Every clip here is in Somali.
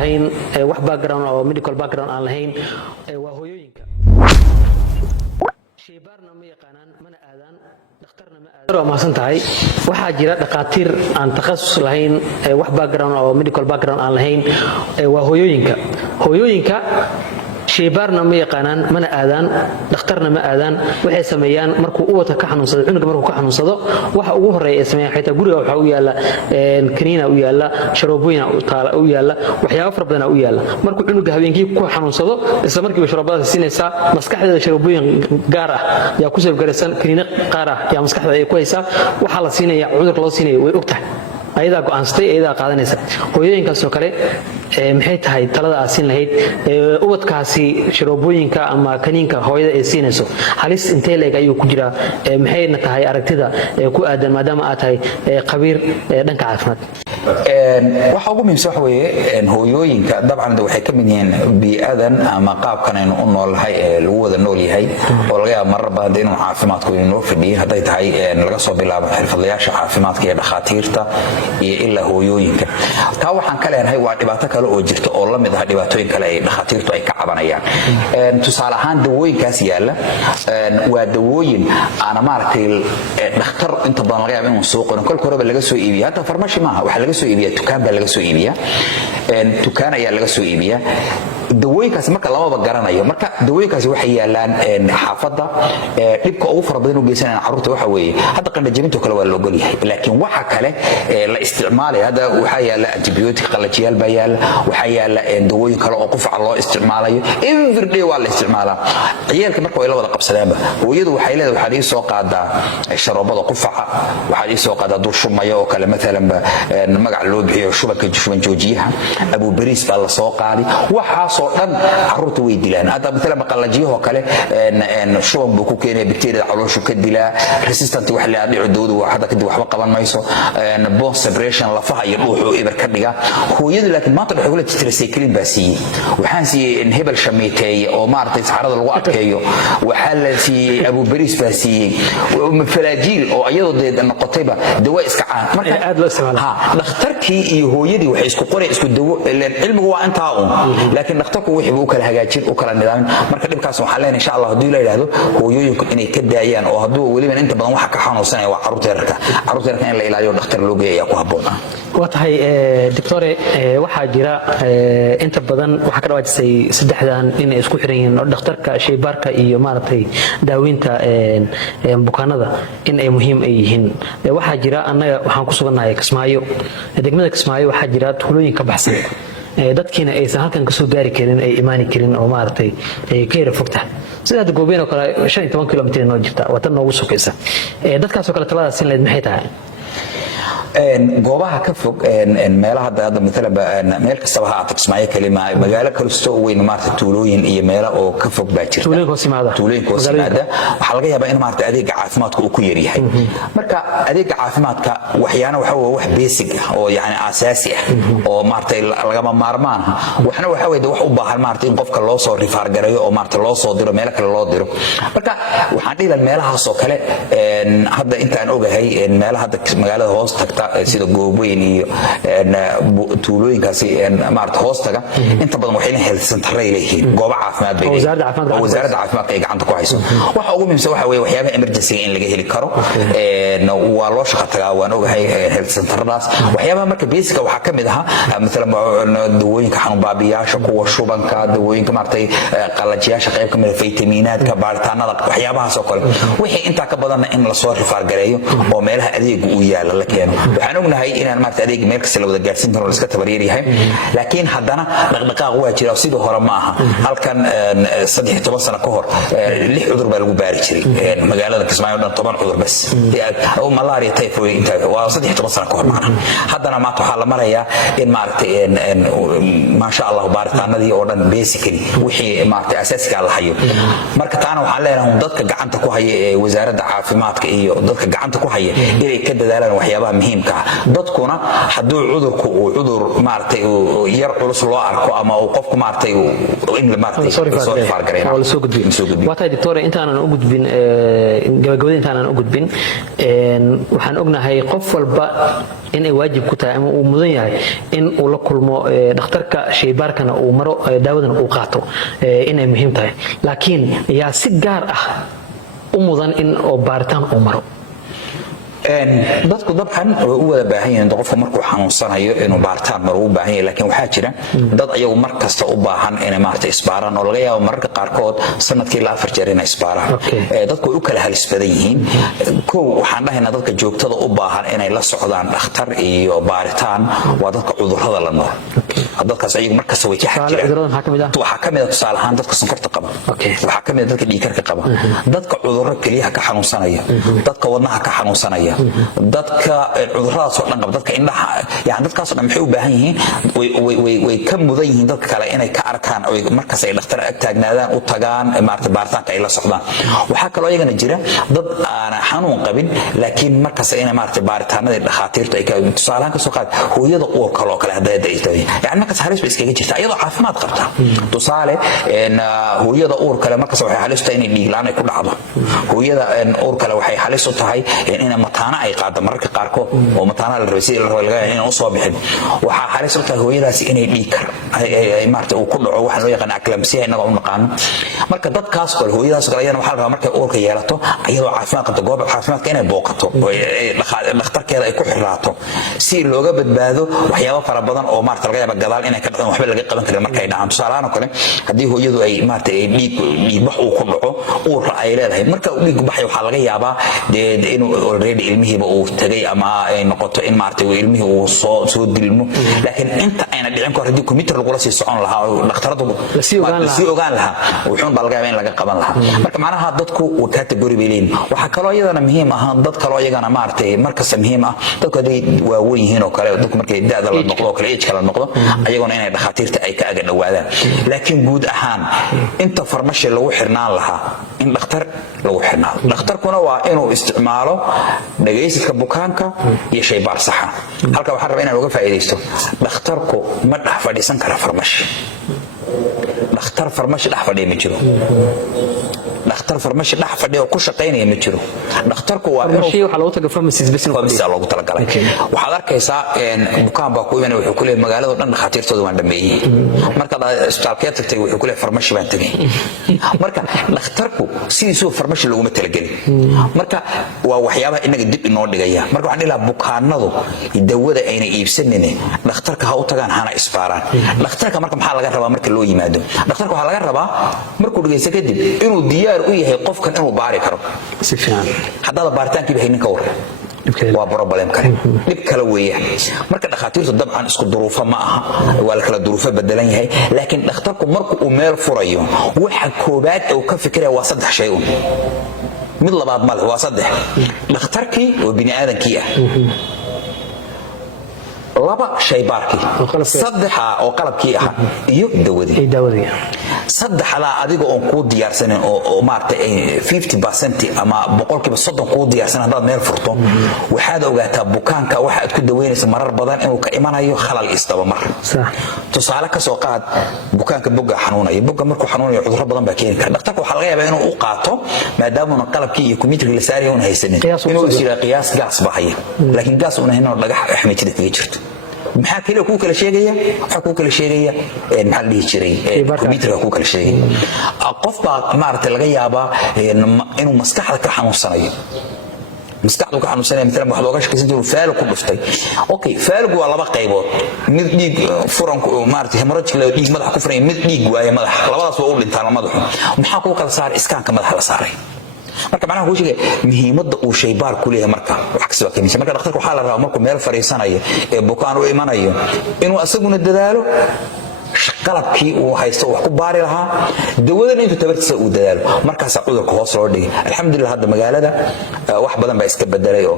lahayn wax background oo medical background aan lahayn waa hooyooyinka shaybaarna ma yaqaanaan mana aadaan dhakhtarna ma aadaan waa mahadsan tahay waxaa jira dhaqaatiir aan takhasus lahayn wax background oo medical background aan lahayn waa hooyooyinka shaybaarna ma yaqaanaan mana aadaan dhakhtarna ma aadaan waxay sameeyaan markuu ubadka ka xanuunsado cunuga markuu ka xanuunsado waxa ugu horeeya ay sameeyaan xitaa guriga waxa u yaala kaniina u yaala sharoobooyin u yaala waxyaabo fara badan u yaala markuu cunuga habeenkii ku xanuunsado isla markiiba sharoobada siinaysa maskaxdeeda sharoobooyin gaar ah yaa ku soo garaysan kaniina qaar ah yaa maskaxda ay ku haysaa waxa la siinaya cudurka loo siinayo way ogtahay ayadaa go'aansatay ayadaa qaadanaysa hooyooyinkaas oo kale maxay tahay talada aad siin lahayd ubadkaasi sharoobooyinka ama kaniinka hooyada ay siinayso halis intee leeg ayuu ku jiraa maxayna tahay aragtida ku aadan maadaama aad tahay khabiir dhanka caafimaad waxa ugu muhiimsan waxa weeye hooyooyinka dabcan waxay ka mid yihiin bii'adan ama qaabkan aynu u noolahay ee lagu wada nool yahay oo laga yaabo marar badan inuu caafimaadku inoo fadhiyo hadday tahay laga soo bilaabo xirfadlayaasha caafimaadka iyo dhakhaatiirta iyo ilaa hooyooyinka taa waxaan ka leenahay waa dhibaato kale oo jirta oo la mid ah dhibaatooyin kale ay dhakhaatiirtu ay ka cabanayaan tusaale ahaan dawooyinkaas yaala waa dawooyin aana maaragtay dhakhtar inta badan laga yaabo inuu soo qorin kolka horeba laga soo iibiya hadda farmashi maaha waxa laga soo iibiyaa dukaan baa laga soo iibiyaa dukaan ayaa laga soo iibiyaa dawooyinkaas marka lamaba garanayo marka dawooyinkaas waxay yaalaan xaafadda dhibka ugu fara badan u geysanayaan carruurta waxa weeye hadda qandhajabinta kale waa loo golyahay laakiin waxa kale la isticmaalaya hadda waxaa yaala antibiyootik qalajiyaal baa yaala waxaa yaala dawooyin kale oo qufaca loo isticmaalayo everyday waa la isticmaalaa ciyaalka marka way la wada qabsadaanba hooyadu waxay leedahay waxaad ii soo qaadaa sharoobada qufaca waxaad ii soo qaadaa dur shumaya oo kale maalanba magac loo bixiyo shuban joojiyaha abu bariis baa la soo qaadi waxaas oo dhan carruurta way dilaan hadda maalan qalajiyaha oo kale shuban buu ku keenaya bakteeriyada calooshu ka dilaa resistant wax la dhici dawadu hadda kadib waxba qaban mayso bone separation lafaha iyo dhuuxu ibar ka dhiga hooyadu laakiin maanta waxay kula tetracycline baa siiyey waxaan siiyey hebel shamiiteeye oo maaragtay saxarada lagu adkeeyo waxaa la siiyey abu bariis baa siiyey falaajiil oo iyadoo dee noqotayba dawa iska caan marka aad loo isticmaala dhakhtarkii iyo hooyadii waxay isku qoray isku dawo cilmigu waa intaa un laakiin dhakhtarku wixii uu kala hagaajin u kala nidaamin marka dhibkaas waxaan leenahay insha Allah haddii la yiraahdo hooyooyinku inay ka daayaan oo hadduu waliba inta badan waxa ka xanuunsanaya waa carruurta yarka in la ilaaliyo dhakhtar loo geeyo ku habboon waa tahay doctore waxaa jira inta badan waxa ka dhawaajisay saddexdan in ay isku xiran yihiin dhakhtarka shaybaarka iyo maaragtay daaweynta bukaanada in ay muhiim ay yihiin waxaa jira annaga waxaan ku sugannahay Kismaayo degmada Kismaayo waxaa jira tuulooyin ka baxsan dadkiina aysan halkan ka soo gaari karin ay imaani karin oo maaragtay ay ka yara fogtahay sida goobeen oo kale 15 kilomitir noo jirta watan noogu sokaysa dadkaas oo kale taladaas in leed maxay tahay goobaha ka fog meelaha hadda maalan meel kastaba ha aad Kismaayo kalima magaalo kalisto weyn maarta tuulooyin iyo meelo oo ka fog baa jirta tuulooyin hoos yimaada waxa laga yaabaa in maarta adeega caafimaadku uu ku yar yahay marka adeega caafimaadka waxyaana waxa wax basic oo yaani asaasi ah oo maarta laga maarmaan waxna waxa weeye wax u baahan maarta in qofka loo soo rifaar gareeyo oo maarta loo soo diro meelo kale loo diro marka waxaan dhigaa meelahaas oo kale hadda intaan ogahay meelaha hadda magaalada hoos tagta sida goobeyn iyo tuulooyinkaasi maarta hoostaga inta badan waxay health center leeyihiin goobo caafimaad bay wasaaradda caafimaadka ay gacanta ku hayso waxa ugu muhiimsan waxa weeye waxyaabaha emergency in laga heli karo waa loo shaqo tagaa waan ogahay health centerdaas waxyaabaha marka basic waxa kamid ah maalan dawooyinka xanuun baabiyaasha kuwa shubanka dawooyinka maartay qalajiyaasha qayb kamid ah faytamiinaadka baaritaanada waxyaabahaas oo kale wixii inta ka badan in la soo rifaar gareeyo oo meelaha adeeg u yaala la keeno waxaan ognahay inaan maarta adeeg meel kasta la wada gaarsiin karo iska tabaryar yahay laakiin haddana dhaqdhaqaaq waa jira sidoo hore ma aha halkan 13 sano ka hor 6 cudur baa lagu baari jiray magaalada Kismaayo dhan 10 cudur bas oo malaria typhoid inta waa 13 sano ka hor macna haddana maanta waxa la marayaa in maarta ma sha Allah baaritaanadii oo dhan basically wixii maarta asaasiga la hayo marka taana waxaan leenahay dadka gacanta ku haya ee wasaaradda caafimaadka iyo dadka gacanta ku haya inay ka dadaalaan waxyaabaha muhiim muhiimka ah dadkuna hadduu cudurku uu cudur maartay yar culus loo arko ama uu qofku maartay in maartay soo fargareeyo wala soo gudbin waata doctor intaanan u gudbin gabagabada intaanan u gudbin waxaan ognahay qof walba in ay waajib ku tahay ama uu mudan yahay in uu la kulmo dhakhtarka shaybaarkana uu maro daawadana uu qaato inay muhiim tahay laakiin yaa si gaar ah u mudan in oo baaritaan uu maro dadku dabcan way u wada baahan yihiin qofka markuu xanuunsanayo inuu baaritaan maro u baahan yahay laakiin waxaa jira dad ayagu mar kasta u baahan inay maartay isbaaraan oo laga yaabo mararka qaarkood sanadkii la 4 jeer inay isbaaraan dadku way u kala halis badan yihiin koow waxaan dhahaynaa dadka joogtada u baahan inay la socdaan dhakhtar iyo baaritaan waa dadka cudurrada la nool dadkaas ayagu mar kasta way ka xajiraan waxaa ka mid ah tusaale ahaan dadka sonkorta qaba waxaa ka mid ah dadka dhiigkarka qaba dadka cudurro keliyaha ka xanuunsanaya dadka wadnaha ka xanuunsanaya dadka cuduradaas oo dhan qaba dadka indhaha yani dadkaas oo dhan maxay u baahan yihiin way ka mudan yihiin dadka kale inay ka arkaan oo markaas ay dhakhtar ag taagnaadaan u tagaan maartay baaritaanka ay la socdaan waxaa kaloo iyagana jira dad aan xanuun qabin laakiin markaas inay maartay baaritaanada dhakhaatiirtu ay ka tusaalahan ka soo qaad hooyada uur kale oo kale hadday tahay yani markaas halis bay iskaga jirtaa iyadoo caafimaad qabta tusaale hooyada uur kale markaas waxay halis u tahay inay dhiig la'aan ay ku dhacdo hooyada uur kale waxay halis u tahay inay mataana ay qaado mararka qaarkood oo mataana la rabay la rabay laga inay u soo bixin waxa halis u tahay hooyadaasi inay dhiig kar ay maartay uu ku dhaco waxa loo yaqaan eclampsia inaga u naqaan marka dadkaas kale hooyadaas kale ayana waxa la rabaa markay uurka yeelato iyadoo caafimaad qabto goob caafimaadka inay booqato oo dhakhtarkeeda ay ku xiraato si looga badbaado waxyaabo fara badan oo maartay laga yaabo gadaal inay ka dhacdo waxba laga qaban karin markay dhacaan tusaalahan oo kale hadii hooyadu ay maartay dhiig bax uu ku dhaco uurka ay leedahay marka dhiig baxay waxa laga yaabaa inuu already ilmihiiba uu tagay ama ay noqoto in maartay ilmihii uu soo dilmo laakiin inta ayna dhicin karo hadii computer lagu la sii socon lahaa oo dhakhtaradu la sii ogaan lahaa wuxuu baa laga yaabaa in laga qaban lahaa marka macnaha dadku uu category bay waxa kaloo iyadana muhiim ah dad kaloo iyagana maartay markaas muhiim ah dadku ay waaweyn yihiin oo kale dadku markay da'da la noqdo oo kale age kala noqdo ayaguna inay dhakhtarta ay ka aga dhawaadaan laakiin guud ahaan inta farmashi lagu xirnaan lahaa in dhakhtar lagu xirnaado dhakhtarkuna waa inuu isticmaalo dhageysiga bukaanka iyo shaybaar sax ah halka waxaan rabaa inaan uga faa'iideysto dhakhtarku ma dhax fadhiisan kara farmashi dhakhtar farmashi dhax fadhiya ma jiro dhakhtar farmashi dhax fadhiya oo ku shaqeynaya ma jiro dhakhtarku waa farmashi waxa lagu taga pharmacist bas loogu talagalay waxaad arkaysaa bukaan baa ku imanay wuxuu ku leeyahay magaalada dhan dhakhaatiirtooda waan dhameeyay marka isbitaalka tagtay wuxuu ku leeyahay farmashi baan tagay marka dhakhtarku sidii farmashi loogu talagalay marka waa waxyaabaha inaga dib inoo dhigaya marka waxaan ilaa bukaanadu dawada ayna iibsanin dhakhtarka ha u tagaan hana isbaaraan dhakhtarka marka maxaa laga rabaa marka loo yimaado dhakhtarka waxa laga rabaa markuu dhageysto kadib inuu diyaar u yahay qofkan inuu baari karo si fiican hadda baaritaanka bixin ka war waa problem kale dib kale weeyaan marka dhakhaatiirtu dabcan isku duruufo ma aha waa la kala duruufo bedelan yahay laakiin dhakhtarku markuu uu meel furayo waxa koobaad uu ka fikiraya waa 3 shay mid labaad ma leh waa 3 dhakhtarkii oo bini aadankii ah laba shaybaarkii saddexa oo qalabkii ah iyo dawadii saddexda adiga oo ku diyaarsan oo maartay 50% ama 30% ku diyaarsan hadaad meel furto waxaad ogaataa bukaanka waxa aad ku daweynayso marar badan inuu ka imanayo khalal isdaba mar tusaale ka soo qaad bukaanka boga xanuunaya boga markuu xanuunayo cudurro badan baa keeni kara dhakhtarku waxa laga yaabaa inuu u qaato maadaama qalabkii iyo computerka la saarayo una haysanin inuu isira qiyaas gaas bahaya laakiin gaas una hino dhagax axmejida kaga jirto maxaa kale ku kala sheegaya waxa ku kala sheegaya maxaa dhihi jiray computer ku kala sheegaya qof baa maartay laga yaabaa inuu maskaxda ka xanuunsanayo maskaxdu ka xanuunsanaya midna waxa looga shaqeysan jiray faal ku dhuftay okay faalgu waa laba qaybood mid dhiig furan maartay hemorrhage la dhiig madax ku furan mid dhiig waaya madax labadaas waa u dhintaan madaxu maxaa ku kala saar iskaanka madaxa la saaray marka macnaha uu sheegay muhiimadda uu shaybaar ku leeyahay marka wax kasta waa keenaysa marka dhakhtarku waxa la rabaa markuu meel fariisanayo ee bukaan u imanayo inuu asaguna dadaalo qalabkii uu haysto wax ku baari lahaa dawadana intuu tabartiisa uu dadaalo markaas cudurka hoos loo dhigay alxamdulillah hadda magaalada wax badan baa iska bedelay oo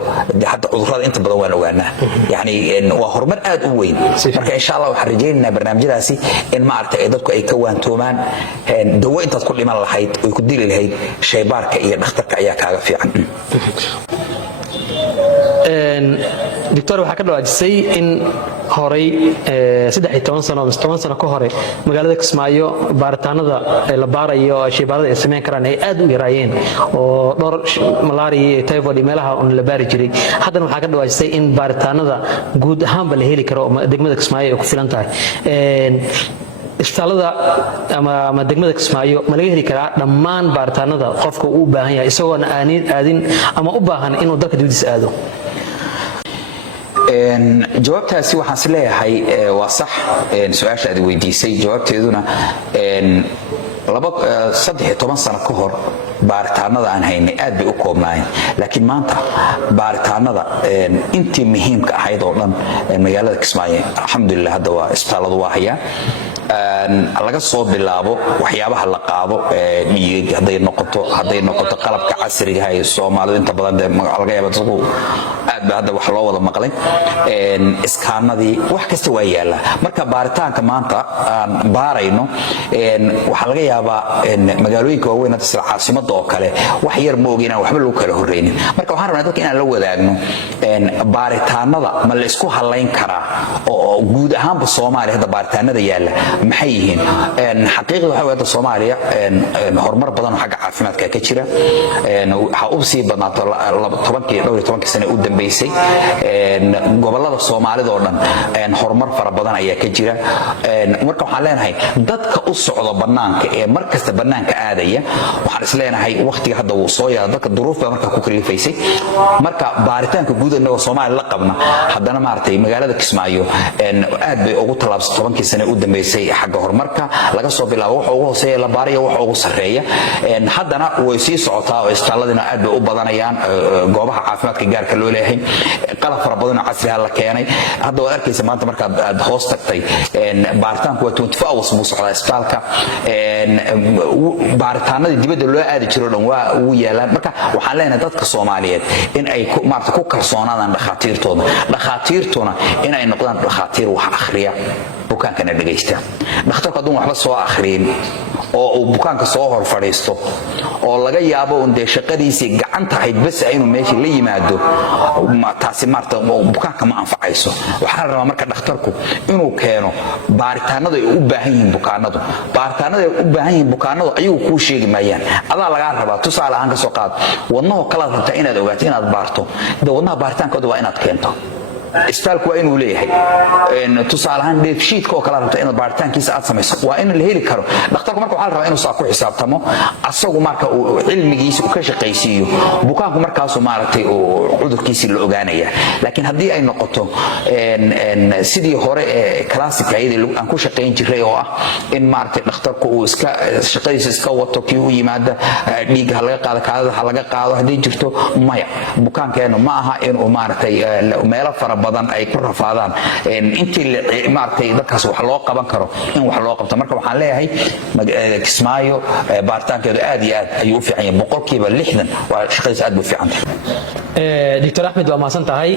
hadda cudurrada inta badan waan ogaanaa yani waa horumar aad u weyn marka insha Allah waxaan rajaynaynaa barnaamijyadaasi in ma aragtay dadku ay ka waantoomaan dawo intaad ku dhiman lahayd oo ku dili lahayd shaybaarka iyo dhakhtarka ayaa kaaga fiican دكتور waxaa ka dhawaajisay in horay 13 sano ama 10 sano ka hore magaalada Kismaayo baaritaanada la baarayo shaybaarada ay sameyn karaan ay aad u yaraayeen oo dhowr malaria typhoid meelaha on la baari jiray haddana waxaa ka dhawaajisay in baaritaanada guud ahaanba la heli karo degmada Kismaayo ay ku filan tahay isbitaalada ama degmada Kismaayo ma laga heli karaa dhammaan baaritaanada qofka uu u baahan yahay isagoo aadin ama u baahan inuu dalka dibadiisa aado jawaabtaasi waxaan is leeyahay waa sax su'aasha aad weydiisay jawaabteeduna 13 sano ka hor baaritaanada aan haynay aad bay u koobnaayeen laakiin maanta baaritaanada intii muhiimka ahayd oo dhan magaalada Kismaayo alxamdulillah hadda waa isbitaaladu waa hayaan laga soo bilaabo waxyaabaha la qaado miyiga haday noqoto qalabka casriga ah ee Soomaalidu inta badan laga yaabo dadku aad ba hadda wax loo wada maqlay iskaanadii wax kasta waa yaala marka baaritaanka maanta aan baarayno waxa laga yaabaa magaalooyinka waaweyn sida caasimadda oo kale wax yar ma ogina waxba lagu kala horeynin marka waxaan rabnaa dadka inaan la wadaagno baaritaanada ma la isku halayn karaa oo guud ahaanba Soomaaliya hadda baaritaanada yaala maxay yihiin xaqiiqda waxa weeyda Soomaaliya horumar badan xagga caafimaadka ka jira waxa uu sii badnaato 12 sano u dambeysay gobolada Soomaalida oo dhan horumar fara badan ayaa ka jira marka waxaan leenahay dadka u socdo banaanka ee markasta banaanka aadaya waxaan is leenahay waqtiga hadda uu soo yaado dadka duruufta marka ku kalifaysay marka baaritaanka guud ee Soomaaliya la qabna haddana maartay magaalada Kismaayo aad bay ugu talaabsatay 12 sano u dambeysay xagga horumarka laga soo bilaabo waxa ugu hooseeya la baariyo waxa ugu sareeya haddana way sii socotaa oo isbitaaladina aad bay u badanayaan goobaha caafimaadka gaarka loo leeyahay qalab fara badan oo casri ah la keenay hadda waad arkaysaa maanta marka aad hoos tagtay baaritaanku waa 24 hours buu socdaa isbitaalka baaritaanada dibadda loo aadi jiro dhan waa ugu yaalaan marka waxaan leenahay dadka Soomaaliyeed in ay ku kalsoonaadaan dhakhaatiirtuna in ay noqdaan dhakhaatiir wax akhriya bukaanka dhageysta dhakhtarku haduu waxba soo akhriin oo uu bukaanka soo hor fadhiisto oo laga yaabo in de shaqadiisii gacanta ahayd bas inuu meeshii la yimaado taasi marta bukaanka ma anfacayso waxaan rabaa marka dhakhtarku inuu keeno baaritaanada ay u baahan yihiin bukaanadu ayagu ku sheegi maayaan adaa laga rabaa tusaale ahaan ka soo qaad wadnaha kala rabta inaad ogaato inaad baarto wadnaha baaritaankooda waa inaad keento isbitaalku waa inuu leeyahay tusaalahan dheefshiidka oo kala rabta in baaritaankiisa aad samayso waa in la heli karo dhakhtarku marka waxa la rabaa inuu saa ku xisaabtamo asagu marka uu cilmigiisa ka shaqaysiiyo bukaanku markaas uu maaragtay cudurkiisa la ogaanaya laakiin hadii ay noqoto sidii hore ee classic ayadii aan ku shaqayn jiray oo ah in maaragtay dhakhtarku uu iska shaqadiisa iska wato kii uu yimaada dhiig laga qaado kaadada laga qaado hadii jirto maya bukaankeenu ma aha in uu maaragtay meelo fara badan ay ku rafaadaan intii maartay dadkaas wax loo qaban karo in wax loo qabto marka waxaan leeyahay Kismaayo baaritaankeedu aad iyo aad ayuu u fiican yahay boqolkiiba 60 waa shaqadiisa aad u fiican tahay Dr. Ahmed waa maasan tahay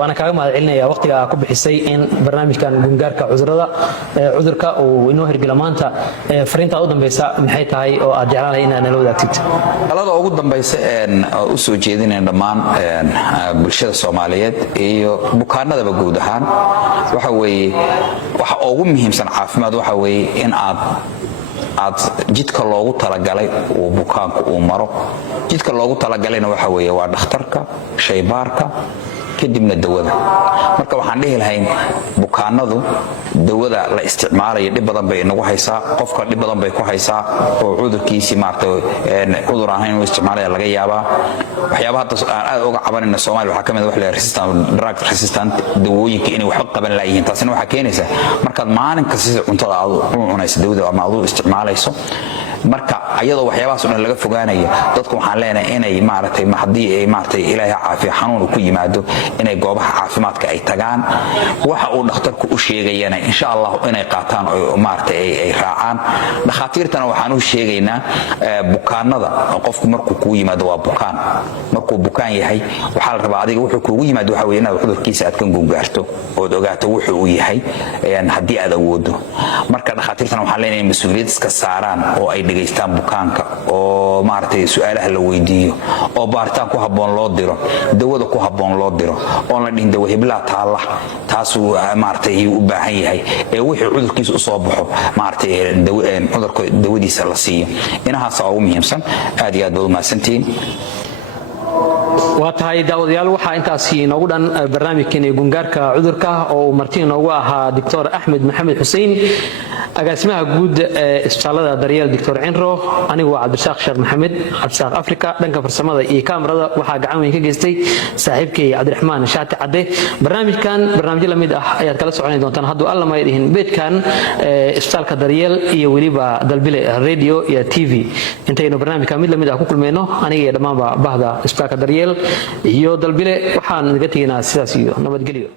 waana kaaga mahad celinayaa waqtiga ku bixisay in barnaamijkan gungaarka cudurka uu inoo hirgala maanta fariinta u dambaysa maxay tahay oo aad jeclaan inaad nala wadaagtid talada ugu dambaysa u soo jeedinayna dhammaan bulshada Soomaaliyeed iyo bukaanadaba guud ahaan waxa weeye waxa ugu muhiimsan caafimaad waxa weeye in aad jidka loogu talagalay oo bukaanku uu maro jidka loogu talagalayna waxa weeye waa dhakhtarka shaybaarka kadibna dawada marka waxaan dhihi lahayn bukaanadu dawada la isticmaalayo dib badan bay nagu haysaa qofka dib badan bay ku haysaa oo cudurkiisi maartay cudur ahayn uu isticmaalaya laga yaabaa waxyaabaha aad uga cabanayna Soomaaliya waxa kamid ah wax la drug resistant dawooyinka inay wax qaban laayihiin taasina waxa keenaysa marka maalin kasta cuntada aad u cunayso dawada ama aad u isticmaalayso marka ayadoo waxyaabahaas oo laga fogaanayo dadku waxaan leenahay inay maartay hadii ay maartay Ilaahay caafiyo xanuun ku yimaado inay goobaha caafimaadka ay tagaan waxa uu dhakhtarku u sheegayana insha Allah inay qaataan oo maartay ay raacaan dhakhaatiirtana waxaan u sheegaynaa bukaanada qofku markuu ku yimaado waa bukaan markuu bukaan yahay waxa la rabaa adiga wuxuu kugu yimaado waxa weeye inaad cudurkiisa aad kan gungaarto oo ogaato wuxuu uu yahay hadii aad awoodo marka dhakhaatiirtana waxaan leenahay mas'uuliyad iska saaraan oo ay dhageystaan bukaanka oo maartay su'aalaha la weydiiyo oo baaritaan ku habboon loo diro dawada ku habboon loo diro oo la dhihin dawo hiblaa taala taasu maartay u baahan yahay ee wixii cudurkiisa u soo baxo maartay cudurka dawadiisa la siiyo inahaas ugu muhiimsan aad iyo aad baad u mahadsantihiin waa tahay daawadayaal waxaa intaasi inoogu dhan barnaamijkeena gungaarka cudurka oo marti inoogu ahaa Dr. Axmed Maxamed Xuseen agaasimaha guud ee isbitaalada Daryeel Dr. Cinro anigu waa Cabdirasaaq Sheekh Maxamed Cabdirasaaq Afrika dhanka farsamada iyo kaamirada waxaa gacan weyn ka geystay saaxiibkay Cabdiraxmaan Shaati Cadde barnaamijyo la mid ah ayaad kala socon doontaan hadduu alla ma yidhin beedkan isbitaalka Daryeel iyo weliba Dalbile Radio iyo TV intaynu barnaamijka mid la mid ah ku kulmeyno aniga iyo dhammaanba bahda isbitaalka Daryeel iyo Dalbile waxaan naga tegaynaa sidaas iyo nabadgelyo